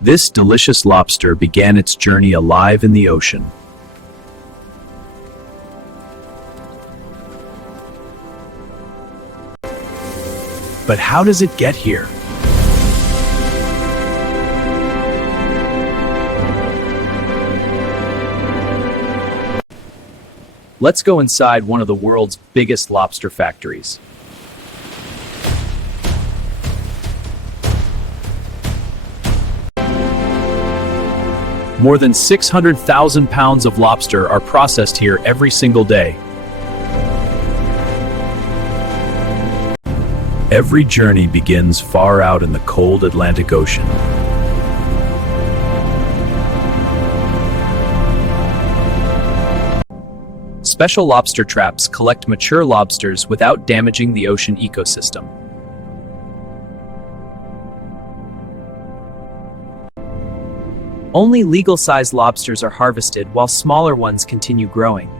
This delicious lobster began its journey alive in the ocean. But how does it get here? Let's go inside one of the world's biggest lobster factories. More than 600,000 pounds of lobster are processed here every single day. Every journey begins far out in the cold Atlantic Ocean. Special lobster traps collect mature lobsters without damaging the ocean ecosystem. Only legal-sized lobsters are harvested while smaller ones continue growing.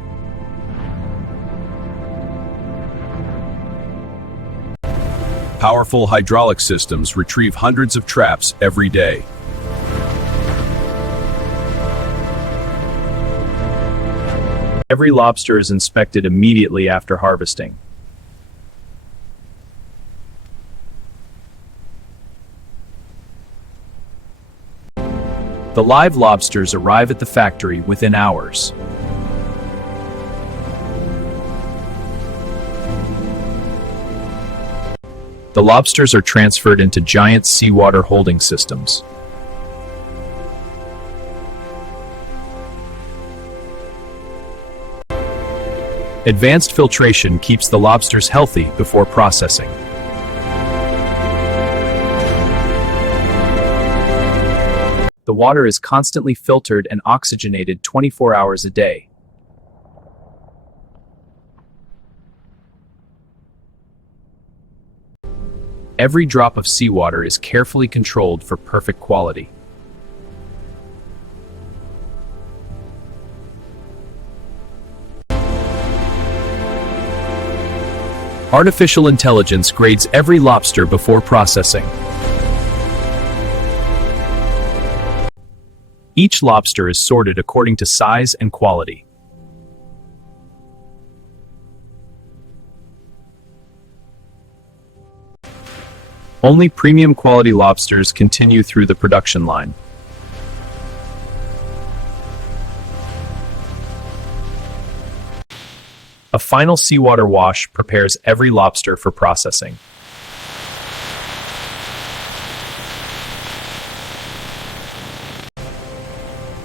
Powerful hydraulic systems retrieve hundreds of traps every day. Every lobster is inspected immediately after harvesting. The live lobsters arrive at the factory within hours. The lobsters are transferred into giant seawater holding systems. Advanced filtration keeps the lobsters healthy before processing. The water is constantly filtered and oxygenated 24 hours a day. Every drop of seawater is carefully controlled for perfect quality. Artificial intelligence grades every lobster before processing. Each lobster is sorted according to size and quality. Only premium quality lobsters continue through the production line. A final seawater wash prepares every lobster for processing.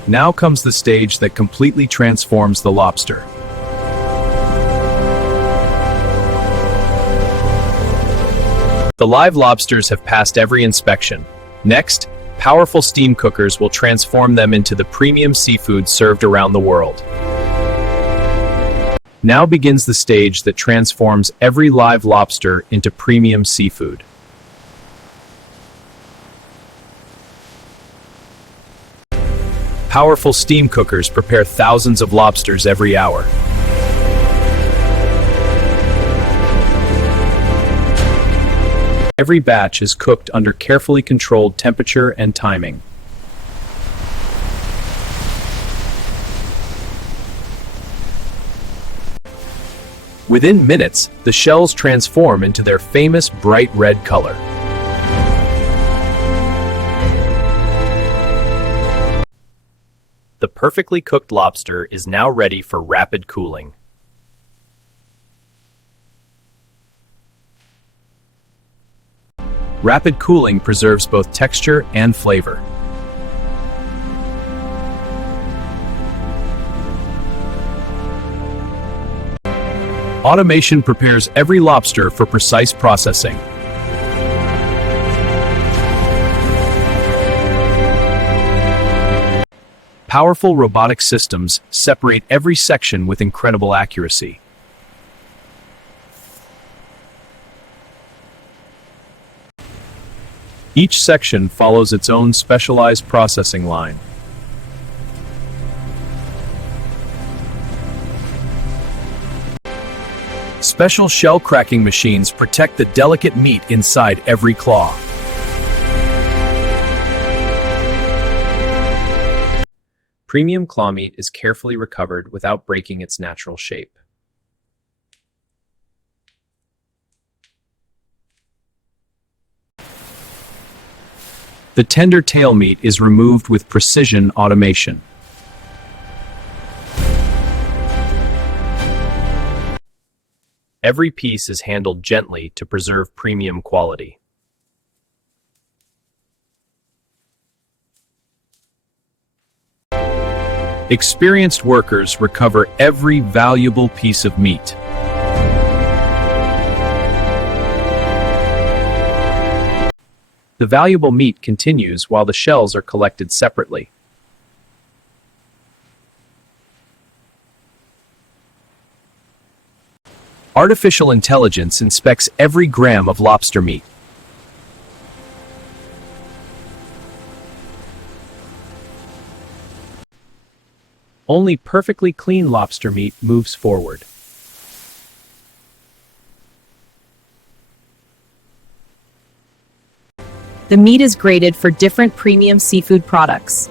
Now comes the stage that completely transforms the lobster. The live lobsters have passed every inspection. Next, powerful steam cookers will transform them into the premium seafood served around the world. Now begins the stage that transforms every live lobster into premium seafood. Powerful steam cookers prepare thousands of lobsters every hour. Every batch is cooked under carefully controlled temperature and timing. Within minutes, the shells transform into their famous bright red color. The perfectly cooked lobster is now ready for rapid cooling. Rapid cooling preserves both texture and flavor. Automation prepares every lobster for precise processing. Powerful robotic systems separate every section with incredible accuracy. Each section follows its own specialized processing line. Special shell cracking machines protect the delicate meat inside every claw. Premium claw meat is carefully recovered without breaking its natural shape. The tender tail meat is removed with precision automation. Every piece is handled gently to preserve premium quality. Experienced workers recover every valuable piece of meat. The valuable meat continues while the shells are collected separately. Artificial intelligence inspects every gram of lobster meat. Only perfectly clean lobster meat moves forward. The meat is graded for different premium seafood products.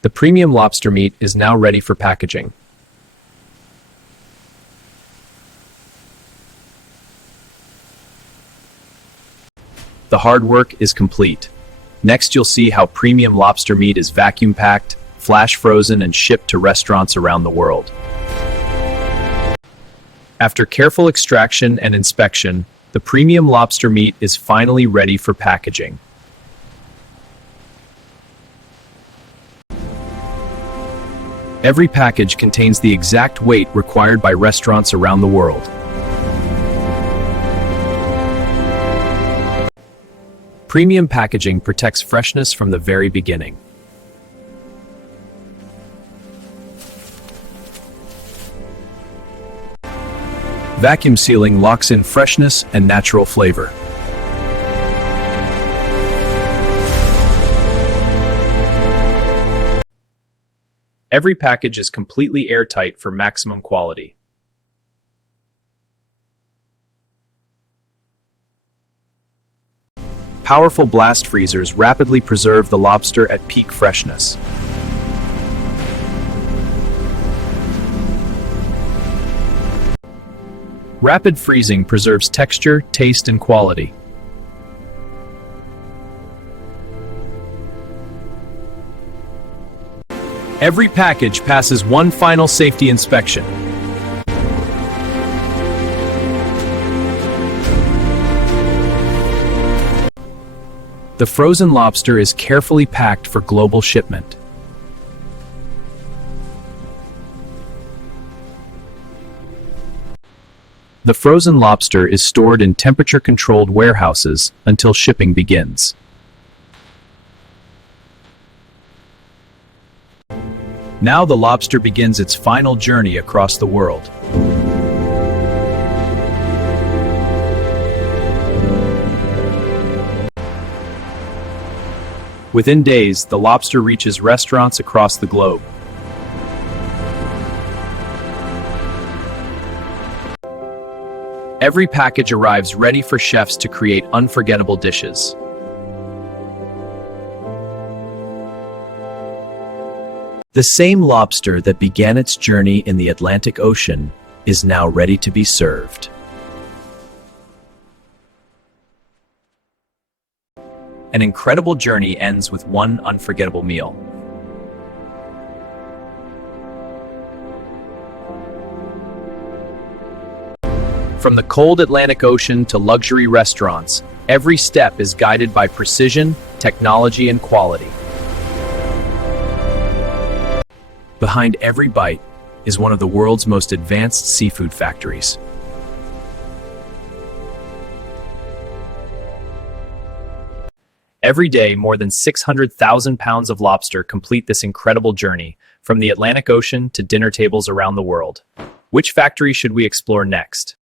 The premium lobster meat is now ready for packaging. The hard work is complete. Next, you'll see how premium lobster meat is vacuum-packed, flash frozen, and shipped to restaurants around the world. After careful extraction and inspection, the premium lobster meat is finally ready for packaging. Every package contains the exact weight required by restaurants around the world. Premium packaging protects freshness from the very beginning. Vacuum sealing locks in freshness and natural flavor. Every package is completely airtight for maximum quality. Powerful blast freezers rapidly preserve the lobster at peak freshness. Rapid freezing preserves texture, taste, and quality. Every package passes one final safety inspection. The frozen lobster is carefully packed for global shipment. The frozen lobster is stored in temperature-controlled warehouses until shipping begins. Now the lobster begins its final journey across the world. Within days, the lobster reaches restaurants across the globe. Every package arrives ready for chefs to create unforgettable dishes. The same lobster that began its journey in the Atlantic Ocean is now ready to be served. An incredible journey ends with one unforgettable meal. From the cold Atlantic Ocean to luxury restaurants, every step is guided by precision, technology, and quality. Behind every bite is one of the world's most advanced seafood factories. Every day, more than 600,000 pounds of lobster complete this incredible journey, from the Atlantic Ocean to dinner tables around the world. Which factory should we explore next?